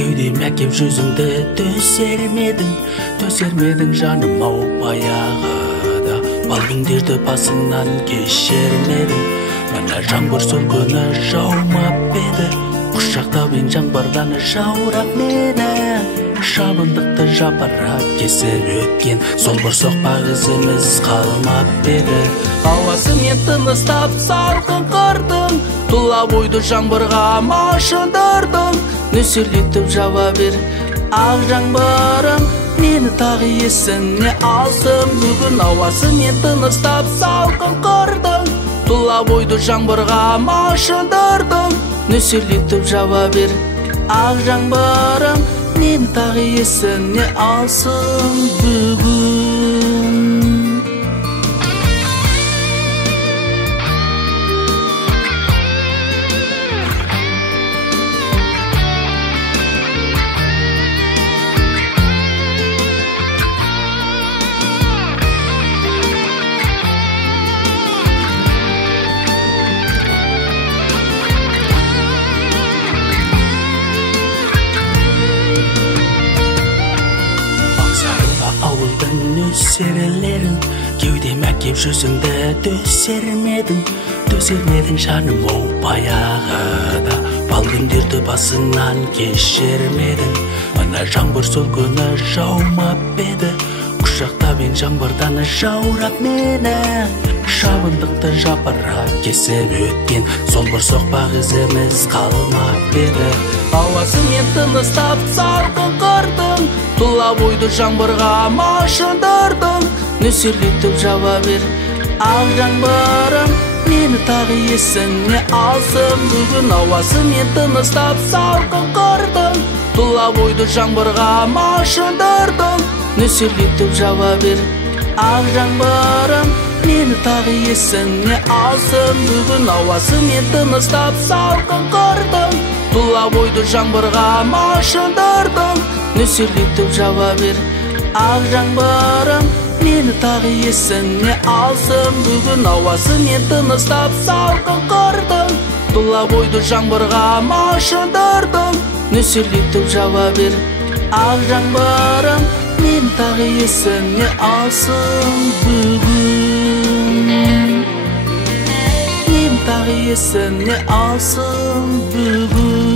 Кеудеме әкеп жүзіңді төсермедің жаным ау баяғыда. Бал күндерді басыңнан кешермедің, мына жаңбыр сол күні жаумап еді. Құшақтаумен жаңбырдан жаурап мені, шабындықты жапырап кесіп өткен сол бір соқпақ ізіміз қалмап еді. Ауасымен тыныстап салқын қырдың, тұла бойды жаңбырға машындырдың. Нөсерлетіп жауа бер ақ жаңбырым, мені тағы есіне алсын бүгін. Ауасымен тыныстап салқын қырдың, тұла бойды жаңбырға машындырдың. Нөсерлетіп жауа бер ақ жаңбырым, мені тағы есіне алсын бүгін. Нөсерлерін кеудеме әкеп жүзіңді төсермедің жаным оу баяғыда. Бал күндерді басыңнан кешермедің, мына жаңбыр сол күні жаумап еді. Құшақтаумен жаңбырдан жаурап мені, шабындықты жапырап кесіп өткен сол бір соқпақ ізіміз қалмап еді. Ауасымен тыныстап салқын қырдың, тұла бойды жаңбырға машындырдың. Нөсерлетіп жауа бер ақ жаңбырым, мені тағы есіне алсын бүгін. Ауасымен тыныстап салқын қырдың, тұла бойды жаңбырға машындырдың. Нөсерлетіп жауа бер ақ жаңбырым, мені тағы есіне алсын бүгін. Ауасымен тыныстап салқын қырдың, тұла бойды жаңбырға машындырдың. Нөсерлетіп жауа бер ақ жаңбырым, мені тағы есіне алсын бүгін. Ауасымен тыныстап салқын қырдың, тұла бойды жаңбырға машындырдың. Нөсерлетіп жауа бер ақ жаңбырым, мені тағы есіне алсын бүгін. Мені тағы есіне алсын бүгін.